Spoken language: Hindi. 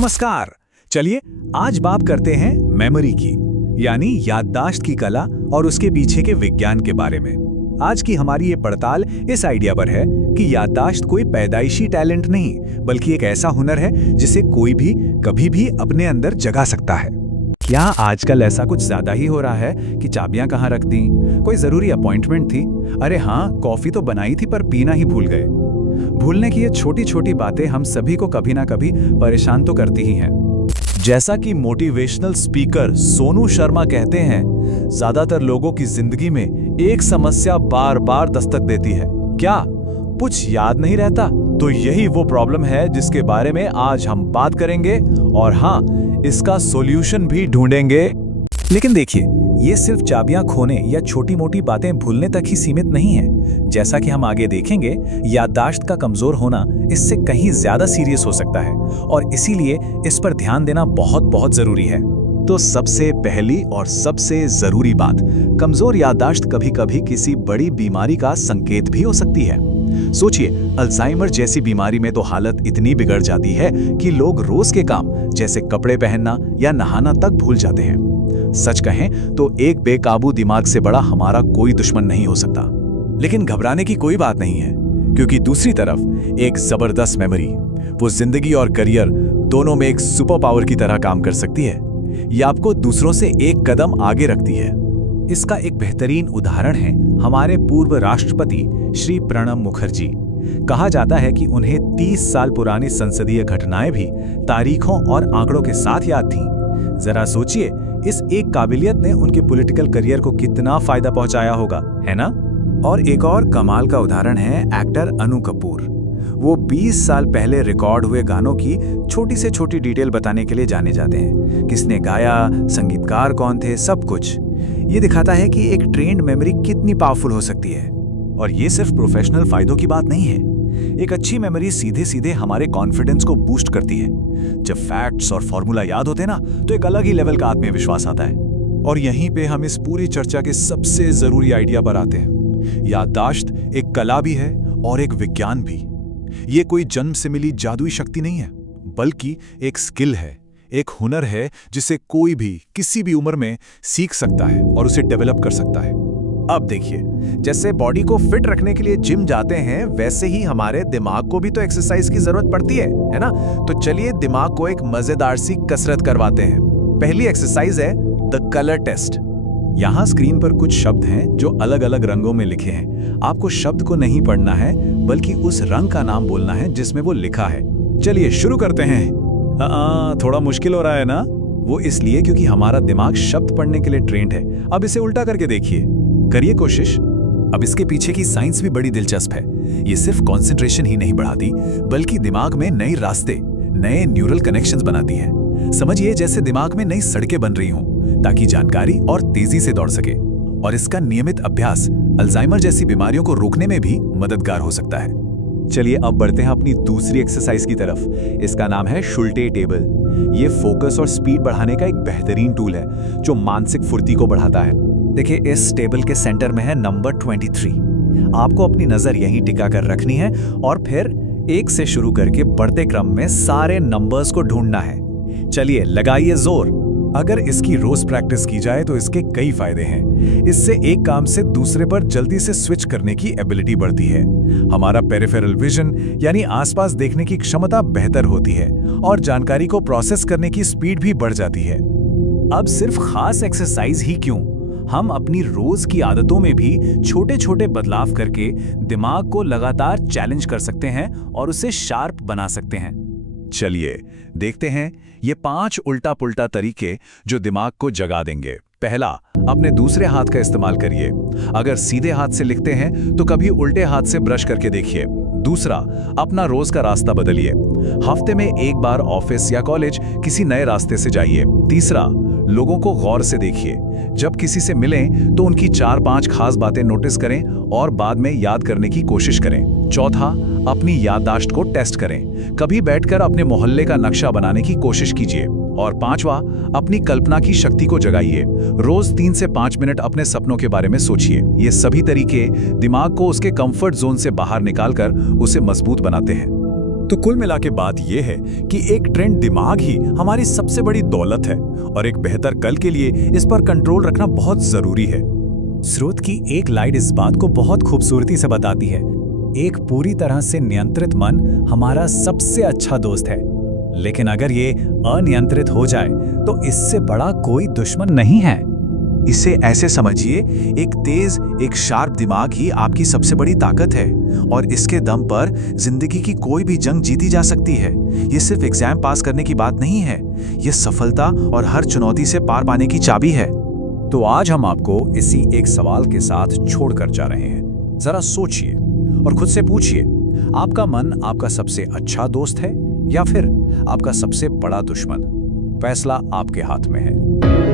नमस्कार। चलिए आज बात करते हैं मेमोरी की, यानी याददाश्त की कला और उसके पीछे के विज्ञान के बारे में। आज की हमारी ये पड़ताल इस आइडिया पर है कि याददाश्त कोई पैदाइशी टैलेंट नहीं, बल्कि एक ऐसा हुनर है जिसे कोई भी कभी भी अपने अंदर जगा सकता है। क्या आजकल ऐसा कुछ ज्यादा ही हो रहा है कि चाबियां कहाँ रख दी, कोई जरूरी अपॉइंटमेंट थी, अरे हाँ कॉफी तो बनाई थी पर पीना ही भूल गए। भूलने की ये छोटी छोटी बातें हम सभी को कभी ना कभी परेशान तो करती ही हैं। जैसा कि मोटिवेशनल स्पीकर सोनू शर्मा कहते हैं, ज्यादातर लोगों की जिंदगी में एक समस्या बार बार दस्तक देती है। क्या कुछ याद नहीं रहता? तो यही वो प्रॉब्लम है जिसके बारे में आज हम बात करेंगे और हाँ, इसका सॉल्यूशन भी ढूंढेंगे। लेकिन देखिए, ये सिर्फ चाबियां खोने या छोटी मोटी बातें भूलने तक ही सीमित नहीं है। जैसा कि हम आगे देखेंगे, याददाश्त का कमजोर होना इससे कहीं ज्यादा सीरियस हो सकता है और इसीलिए इस पर ध्यान देना बहुत बहुत जरूरी है। तो सबसे पहली और सबसे जरूरी बात, कमजोर याददाश्त कभी-कभी किसी बड़ी बीमारी का संकेत भी हो सकती है। सोचिए, अल्जाइमर जैसी बीमारी में तो हालत इतनी बिगड़ जाती है कि लोग रोज के काम जैसे कपड़े पहनना या नहाना तक भूल जाते हैं। सच कहें तो एक बेकाबू दिमाग से बड़ा हमारा कोई दुश्मन नहीं हो सकता। लेकिन घबराने की कोई बात नहीं है, क्योंकि दूसरी तरफ एक जबरदस्त मेमोरी, वो जिंदगी और करियर दोनों में एक सुपर पावर की तरह काम कर सकती है। ये आपको दूसरों से एक कदम आगे रखती है। इसका एक बेहतरीन उदाहरण है हमारे पूर्व राष्ट्रपति श्री प्रणब मुखर्जी। कहा जाता है कि उन्हें 30 साल पुरानी संसदीय घटनाएं भी तारीखों और आंकड़ों के साथ याद थीं। जरा सोचिए, इस एक काबिलियत ने उनके पॉलिटिकल करियर को कितना फायदा पहुंचाया होगा, है ना? और एक और कमाल का उदाहरण है एक्टर अनु कपूर। वो 20 साल पहले रिकॉर्ड हुए गानों की छोटी से छोटी डिटेल बताने के लिए जाने जाते हैं। किसने गाया, संगीतकार कौन थे, सब कुछ। ये दिखाता है कि एक ट्रेन्ड मेमोरी कितनी पावरफुल हो सकती है। और ये सिर्फ प्रोफेशनल फायदों की बात नहीं है। एक अच्छी मेमोरी सीधे सीधे हमारे कॉन्फिडेंस को बूस्ट करती है। जब फैक्ट्स और फॉर्मूला याद होते हैं ना, तो एक अलग ही लेवल का आत्मविश्वास आता है। और यहीं पे हम इस पूरी चर्चा के सबसे जरूरी आइडिया पर आते हैं। याददाश्त एक कला भी है और एक विज्ञान भी। ये कोई जन्म से मिली जादुई शक्ति नहीं है, बल्कि एक स्किल है, एक हुनर है जिसे कोई भी किसी भी उम्र में सीख सकता है और उसे डेवलप कर सकता है। अब देखिए, जैसे बॉडी को फिट रखने के लिए जिम जाते हैं, वैसे ही हमारे दिमाग को भी तो एक्सरसाइज की जरूरत पड़ती है ना? तो चलिए दिमाग को एक मजेदार सी कसरत करवाते हैं। पहली एक्सरसाइज है द कलर टेस्ट। यहाँ स्क्रीन पर कुछ शब्द हैं जो अलग अलग रंगों में लिखे हैं। आपको शब्द को नहीं पढ़ना है, बल्कि उस रंग का नाम बोलना है जिसमें वो लिखा है। चलिए शुरू करते हैं। थोड़ा मुश्किल हो रहा है ना? वो इसलिए क्योंकि हमारा दिमाग शब्द पढ़ने के लिए ट्रेंड है। अब इसे उल्टा करके देखिए, करिए कोशिश। अब इसके पीछे की साइंस भी बड़ी दिलचस्प है। ये सिर्फ कंसंट्रेशन ही नहीं बढ़ाती, बल्कि दिमाग में नए रास्ते, नए न्यूरल कनेक्शंस बनाती है। समझिए जैसे दिमाग में नई सड़कें बन रही हों, ताकि जानकारी और तेजी से दौड़ सके। और इसका नियमित अभ्यास अल्जाइमर जैसी बीमारियों को रोकने में भी मददगार हो सकता है। चलिए अब बढ़ते हैं अपनी दूसरी एक्सरसाइज की तरफ। इसका नाम है शुल्टे टेबल। ये फोकस और स्पीड बढ़ाने का एक बेहतरीन टूल है जो मानसिक फुर्ती को बढ़ाता है। देखिए, इस टेबल के सेंटर में है नंबर 23। आपको अपनी नजर यहीं टिका कर रखनी है और फिर 1 से शुरू करके बढ़ते क्रम में सारे नंबर्स को ढूंढना है। चलिए लगाइए जोर। अगर इसकी रोज प्रैक्टिस की जाए तो इसके कई फायदे हैं। इससे एक काम से दूसरे पर जल्दी से स्विच करने की एबिलिटी बढ़ती है। हमारा पेरिफेरल विजन यानी आसपास देखने की क्षमता बेहतर होती है और जानकारी को प्रोसेस करने की स्पीड भी बढ़ जाती है। अब सिर्फ खास एक्सरसाइज ही क्यों, हम अपनी रोज की आदतों में भी छोटे छोटे बदलाव करके दिमाग को लगातार चैलेंज कर सकते हैं और उसे शार्प बना सकते हैं। चलिए देखते हैं ये 5 उल्टा पुल्टा तरीके जो दिमाग को जगा देंगे। पहला, अपने दूसरे हाथ का इस्तेमाल करिए। अगर सीधे हाथ से लिखते हैं तो कभी उल्टे हाथ से ब्रश करके देखिए। दूसरा, अपना रोज का रास्ता बदलिए। हफ्ते में एक बार ऑफिस या कॉलेज किसी नए रास्ते से जाइए। तीसरा, लोगों को गौर से देखिए। जब किसी से मिलें तो उनकी 4-5 खास बातें नोटिस करें और बाद में याद करने की कोशिश करें। चौथा, अपनी याददाश्त को टेस्ट करें। कभी बैठकर अपने मोहल्ले का नक्शा बनाने की कोशिश कीजिए। और पांचवा, अपनी कल्पना की शक्ति को जगाइए। रोज 3 से 5 मिनट अपने सपनों के बारे में सोचिए। ये सभी तरीके दिमाग को उसके कंफर्ट जोन से बाहर निकालकर उसे मजबूत बनाते हैं। तो कुल मिला के बात यह है कि एक ट्रेंड दिमाग ही हमारी सबसे बड़ी दौलत है और एक बेहतर कल के लिए इस पर कंट्रोल रखना बहुत जरूरी है। स्रोत की एक लाइन इस बात को बहुत खूबसूरती से बताती है। एक पूरी तरह से नियंत्रित मन हमारा सबसे अच्छा दोस्त है, लेकिन अगर ये अनियंत्रित हो जाए तो इससे बड़ा कोई दुश्मन नहीं है। इसे ऐसे समझिए, एक तेज, एक शार्प दिमाग ही आपकी सबसे बड़ी ताकत है और इसके दम पर जिंदगी की कोई भी जंग जीती जा सकती है। ये सिर्फ एग्जाम पास करने की बात नहीं है, ये सफलता और हर चुनौती से पार पाने की चाबी है। तो आज हम आपको इसी एक सवाल के साथ छोड़कर जा रहे हैं। जरा सोचिए और खुद से पूछिए, आपका मन आपका सबसे अच्छा दोस्त है या फिर आपका सबसे बड़ा दुश्मन? फैसला आपके हाथ में है।